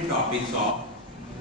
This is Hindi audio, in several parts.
important topics of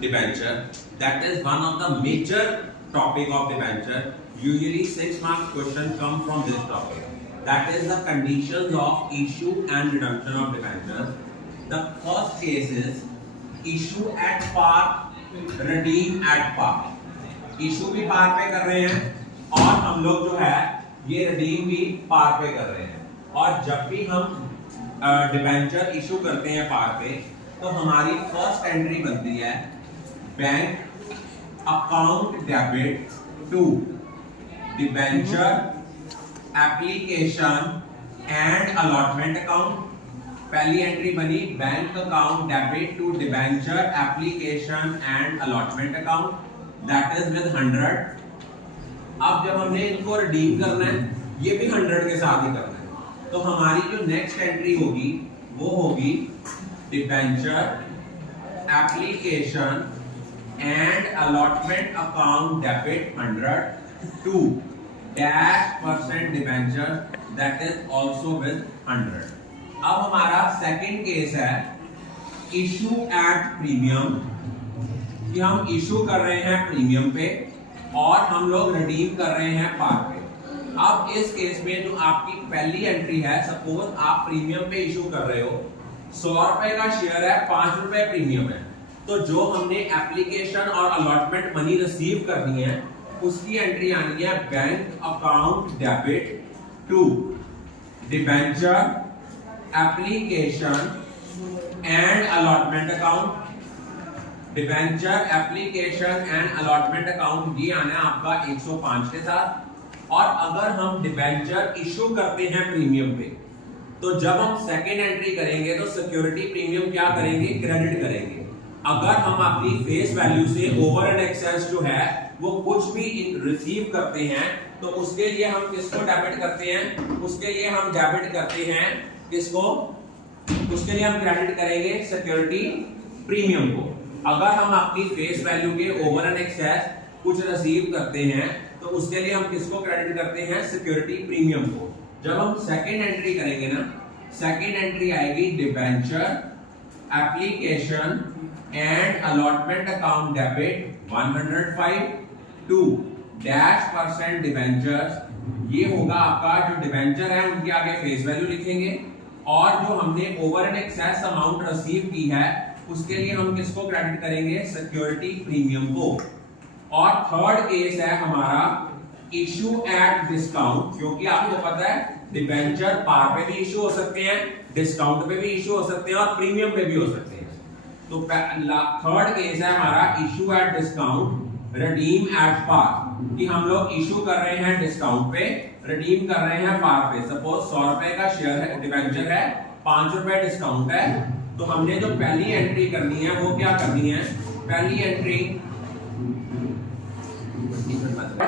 debenture. That is one of the major topic of debenture. Usually 6 marks question come from this topic. That is the conditions of issue and redemption of debentures. The first case is issue at par, redeem at par. Issue भी पार पे कर रहे हैं और हम लोग जो है ये रिडीम भी पार पे कर रहे हैं। और जब भी हम डिबेंचर इशू करते हैं पार पे तो हमारी फर्स्ट एंट्री बनती है bank account debit to debenture application and allotment account. पहली एंट्री बनी bank account debit to debenture application and allotment account, that is with 100। अब जब हमने इनको रिडीम करना है ये भी 100 के साथ ही करना है, तो हमारी जो नेक्स्ट एंट्री होगी वो होगी debenture application and allotment account debit 100 to -% debenture that is also with 100। अब हमारा सेकंड केस है इशू एट प्रीमियम, कि हम इशू कर रहे हैं प्रीमियम पे और हम लोग रिडीम कर रहे हैं पार पे। अब इस केस में जो आपकी पहली एंट्री है, सपोज आप प्रीमियम पे इशू कर रहे हो, 100 रुपए का शेयर है, 5 रुपए प्रीमियम है, तो जो हमने एप्लीकेशन और अलॉटमेंट मनी रिसीव करनी है उसकी एंट्री आनी है bank account debit to debenture application and allotment account. Debenture application and allotment account ये आना है आपका 105 के साथ। और अगर हम डिबेंचर इशू करते हैं प्रीमियम पे तो जब हम सेकेंड एंट्री करेंगे तो सिक्योरिटी प्रीमियम क्या करेंगे, क्रेडिट करेंगे। अगर हम अपनी फेस वैल्यू से ओवर एंड एक्सेस जो है वो कुछ भी रिसीव करते हैं तो उसके लिए हम किसको डेबिट करते हैं, उसके लिए हम डेबिट करते हैं किसको, उसके लिए हम क्रेडिट करेंगे सिक्योरिटी प्रीमियम को। अगर हम अपनी फेस वैल्यू के ओवर एंड एक्सेस कुछ रिसीव करते हैं तो उसके लिए हम किसको क्रेडिट करते हैं, सिक्योरिटी प्रीमियम को। जब हम सेकेंड एंट्री करेंगे ना, सेकेंड एंट्री आएगी debenture application and allotment account debit 105 to -% debentures. ये होगा आपका जो डिबेंचर है उनके आगे फेस वैल्यू लिखेंगे और जो हमने over and excess amount receive की है उसके लिए हम किसको क्रेडिट करेंगे, सिक्योरिटी प्रीमियम को। और थर्ड केस है हमारा इशू एट डिस्काउंट, क्योंकि आपको पता है डिबेंचर पार पे भी इशू हो सकते हैं, डिस्काउंट पे भी इशू हो सकते हैं और प्रीमियम पे भी हो सकते हैं। तो थर्ड केस है हमारा issue at discount redeem at par, कि हम लोग इशू कर रहे हैं डिस्काउंट पे, रिडीम कर रहे हैं पार पे। सपोज 100 रुपए का शेयर है, डिबेंचर है, 5 रुपए डिस्काउंट है, तो हमने जो पहली एंट्री करनी है वो क्या करनी है, पहली एंट्री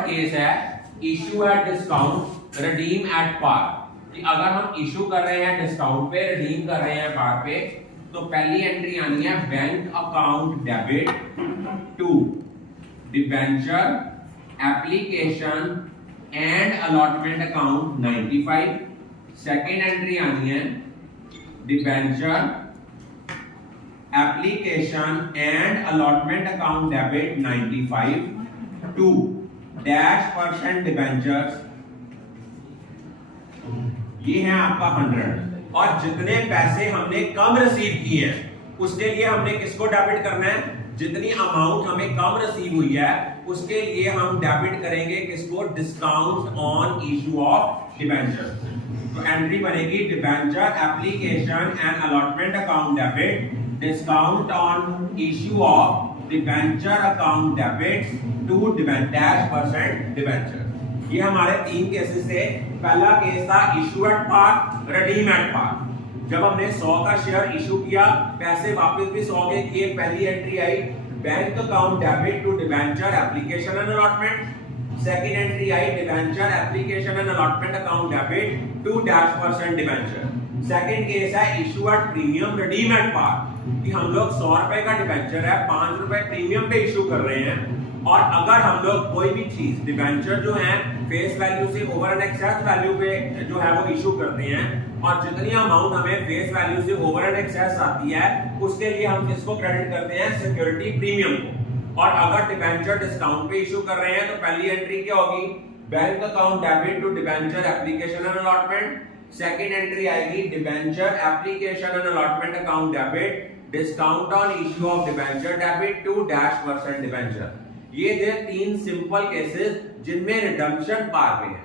केस है issue at discount redeem at par, कि अगर हम इशू कर रहे हैं डिस्काउंट पे, रिडीम कर रहे हैं पार पे, तो पहली एंट्री आनी है bank account debit to debenture application and allotment account 95। Second entry आनी है debenture application and allotment account debit 95 to -% debentures, ये है आपका 100। और जितने पैसे हमने कम रिसीव किए हैं उसके लिए हमने किसको डेबिट करना है, जितनी अमाउंट हमें कम रिसीव हुई है उसके लिए हम डेबिट करेंगे किसको, discount on issue of debenture. तो एंट्री बनेगी debenture application and allotment account debit discount on issue of debenture account debit to -% debenture. ये हमारे 3 केसेस थे। पहला केस था issue at par, redeem at par. जब हमने 100 का शेयर इशू किया, पैसे वापस भी 100 के किए, पहली एंट्री आई bank account debit to debenture application and allotment. Second entry आई debenture application and allotment account debit to -% debenture. Second case है issue at premium redeem at par, कि हम लोग 100 रुपए का डिबेंचर है, 5 रुपए प्रीमियम पे इशू कर रहे हैं और अगर हम लोग कोई भी चीज डिबेंचर जो है फेस वैल्यू से ओवर एंड एक्सेस वैल्यू पे जो है वो इशू करते हैं और जितनी अमाउंट हमें फेस वैल्यू से ओवर एंड एक्सेस आती है उसके लिए हम किसको क्रेडिट करते हैं, सिक्योरिटी प्रीमियम को। और अगर डिबेंचर डिस्काउंट पे इशू कर रहे हैं तो पहली एंट्री क्या होगी, bank account debit to debenture application and allotment. Second entry आएगी debenture application and allotment account debit discount on issue of debenture debit to -% debenture. ये थे 3 सिंपल केसेस जिनमें रिडम्पशन पार पे है।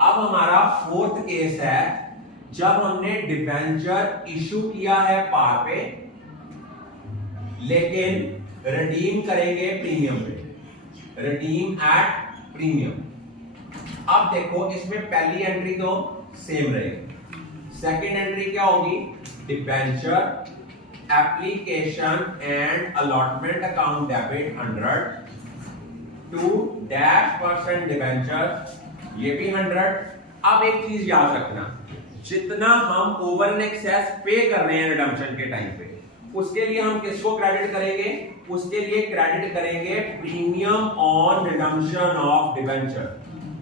अब हमारा फोर्थ केस है जब हमने डिबेंचर इशू किया है पार पे लेकिन रिडीम करेंगे प्रीमियम पे, रिडीम एट प्रीमियम। अब देखो इसमें पहली एंट्री तो सेम रहेगी, सेकंड एंट्री क्या होगी, debenture application and allotment account debit 100 to -% debenture, ये भी 100। अब एक चीज याद रखना, जितना हम ओवर एंड एक्सेस पे कर रहे हैं रिडम्पशन के टाइम पे उसके लिए हम किसको क्रेडिट करेंगे, उसके लिए क्रेडिट करेंगे premium on redemption of debenture.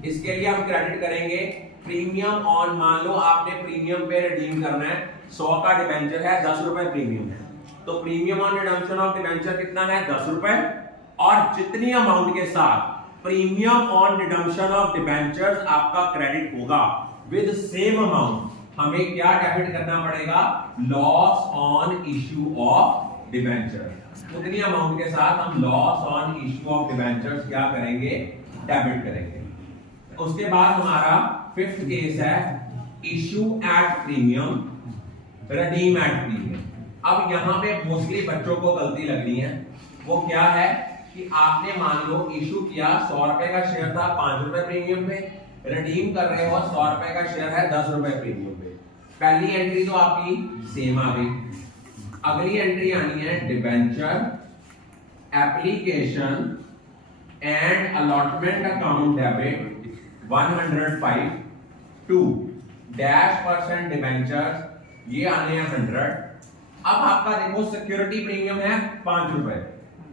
इसके लिए हम क्रेडिट करेंगे प्रीमियम ऑन, मान लो आपने प्रीमियम पे रिडीम करना है, 100 का डिबेंचर है, 10 रुपए प्रीमियम है, तो premium on redemption of debenture कितना है, 10 रुपए। और जितनी अमाउंट के साथ premium on redemption of debentures आपका क्रेडिट होगा विद सेम अमाउंट हमें क्या डेबिट करना पड़ेगा, loss on issue of debenture. उतनी अमाउंट के साथ हम loss on issue of debentures क्या करेंगे, डेबिट करेंगे। उसके बाद हमारा फिफ्थ केस है issue eight premium, redeem at premium. अब यहां पे मोस्टली बच्चों को गलती लग रही है, वो क्या है कि आपने मान लो इशू किया, 100 रुपए का शेयर था 5 रुपए प्रीमियम पे, रिडीम कर रहे हो 100 रुपए का शेयर है 10 रुपए प्रीमियम पे। पहली एंट्री तो आपकी सेम आ गई। अगली एंट्री आनी है debenture application and allotment account debit 105 to -% debenture, ये आने हैं 100। अब आपका देखो सिक्योरिटी प्रीमियम है 5 रुपए,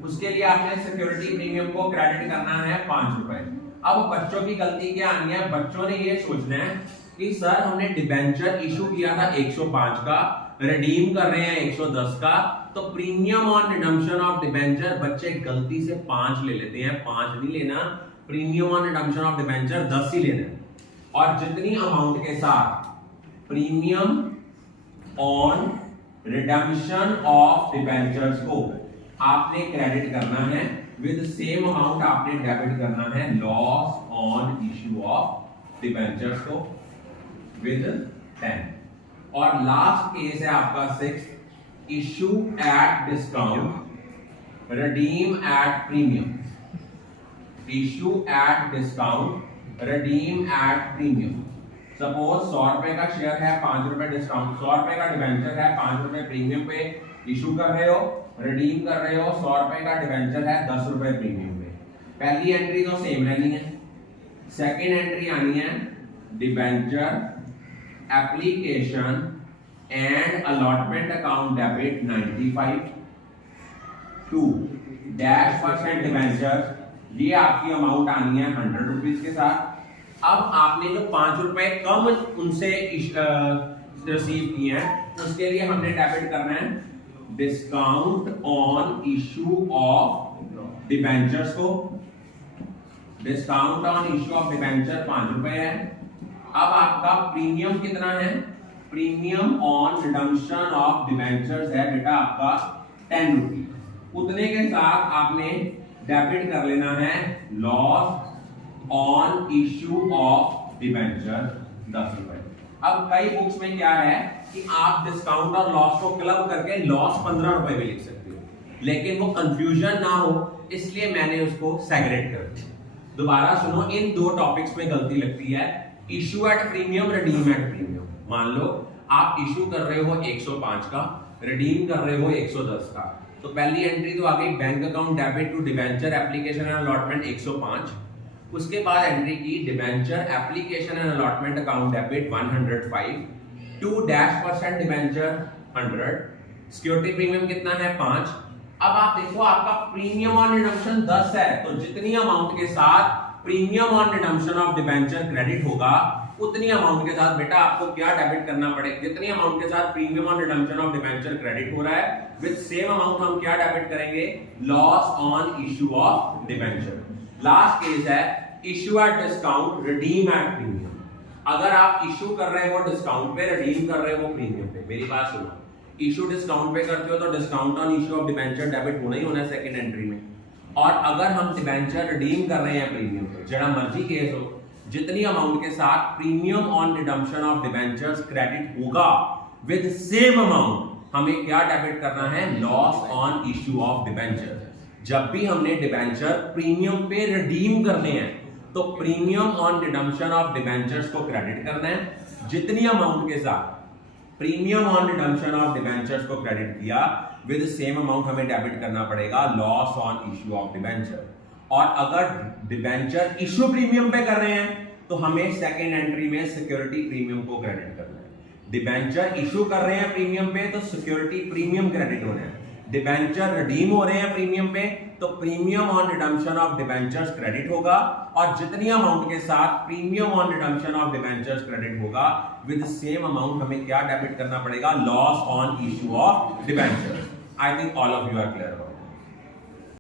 उसके लिए आपने सिक्योरिटी प्रीमियम को क्रेडिट करना है 5 रुपए। अब बच्चों की गलती क्या आनी है, बच्चों ने ये सोचना है कि सर हमने डिबेंचर इशू किया था 105 का, रिडीम कर रहे हैं 110 का, तो premium on redemption of debenture बच्चे गलती से 5 ले लेते हैं, 5 नहीं लेना, premium on redemption of debenture 10 ही लेना। और जितनी अमाउंट के साथ premium on redemption of debentures को आपने क्रेडिट करना है विद सेम अमाउंट आपने डेबिट करना है loss on issue of debentures को विद 10। और लास्ट केस है आपका 6 issue at discount redeem at premium, issue at discount redeem at premium. Suppose 100 रुपए का शेयर है 5 रुपए डिस्काउंट, 100 रुपए का डिबेंचर है 5 रुपए प्रीमियम पे इशू कर रहे हो, रिडीम कर रहे हो, 100 रुपए का डिबेंचर है 10 रुपए प्रीमियम पे। पहली एंट्री तो सेम रहनी है, सेकंड एंट्री आनी है debenture application and allotment account debit 95 to -% debenture, ये आपकी अमाउंट आनी है 100 रुपीज के साथ। अब आपने जो 5 रुपए कम उनसे रिसीव किए हैं उसके लिए हमने डेबिट करना है discount on issue of debentures को, discount on issue of debenture 5 रुपए है। अब आपका प्रीमियम कितना है, premium on redemption of debentures है बेटा आपका 10 रुपीज। उतने के साथ आपने डेबिट कर लेना है loss on issue of debenture 10 रुपए। अब कई बुक्स में क्या है कि आप डिस्काउंट और लॉस को क्लब करके लॉस 15 रुपए भी लिख सकते हो, लेकिन वो कंफ्यूजन ना हो इसलिए मैंने उसको सेग्रेगेट कर दिया। दोबारा सुनो, इन दो टॉपिक्स में गलती लगती है, issue at premium, redeem at premium. मान लो आप इशू कर रहे हो 105 का, रिडीम कर रहे हो 110 का, तो पहली एंट्री तो आ गई bank account debit to debenture application and allotment 105। उसके बाद एंट्री की debenture application and allotment account debit 105 to -% debenture 100, security premium कितना है 5। अब आप देखो आपका प्रीमियम ऑन रिडम्पशन 10 है, तो जितनी अमाउंट के साथ premium on redemption of debenture credit होगा उतनी अमाउंट के साथ बेटा आपको क्या डेबिट करना पड़ेगा, जितनी अमाउंट के साथ premium on redemption of debenture credit हो रहा है विद सेम अमाउंट हम क्या डेबिट करेंगे, loss on issue of debenture. Last case है issue at discount redeem at premium. अगर आप इश्यू कर रहे हो डिस्काउंट पे, रिडीम कर रहे हो प्रीमियम पे, मेरी बात सुनो, इश्यू डिस्काउंट पे करते हो तो discount on issue of debenture debit होना ही होना है सेकंड एंट्री में। और अगर हम डिबेंचर रिडीम कर रहे हैं प्रीमियम पे, जरा मर्जी केस हो, जितनी अमाउंट के साथ premium on redemption of debentures credit होगा विद सेम अमाउंट हमें क्या डेबिट करना है, loss on issue of debenture. जब भी हमने डिबेंचर प्रीमियम पे रिडीम करने हैं तो premium on redemption of debentures को क्रेडिट करना है, जितनी अमाउंट के साथ premium on redemption of debentures को क्रेडिट किया विद सेम अमाउंट हमें डेबिट करना पड़ेगा loss on issue of debenture. और अगर डिबेंचर इश्यू प्रीमियम पे कर रहे हैं तो हमें सेकंड एंट्री में सिक्योरिटी प्रीमियम को क्रेडिट करना है। डिबेंचर इश्यू कर रहे हैं प्रीमियम पे तो सिक्योरिटी प्रीमियम क्रेडिट होना है। डिबेंचर रिडीम हो रहे हैं प्रीमियम पे तो premium on redemption of debentures credit होगा, और जितनी अमाउंट के साथ premium on redemption of debentures credit होगा विद सेम अमाउंट हमें क्या डेबिट करना पड़ेगा, loss on issue of debentures. I think all of you are clear about